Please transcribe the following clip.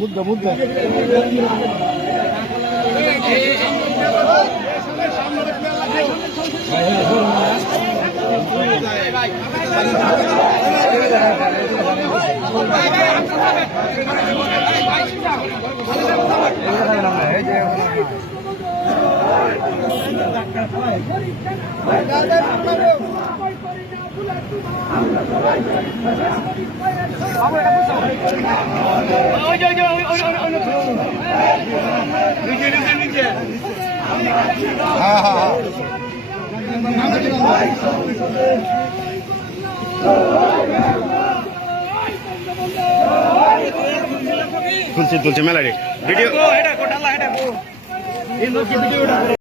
মুদ্রা মুদ্রা হ্যাঁ হ্যাঁ হ্যাঁ তুলছে তুলছে মেলা রে ভিডিও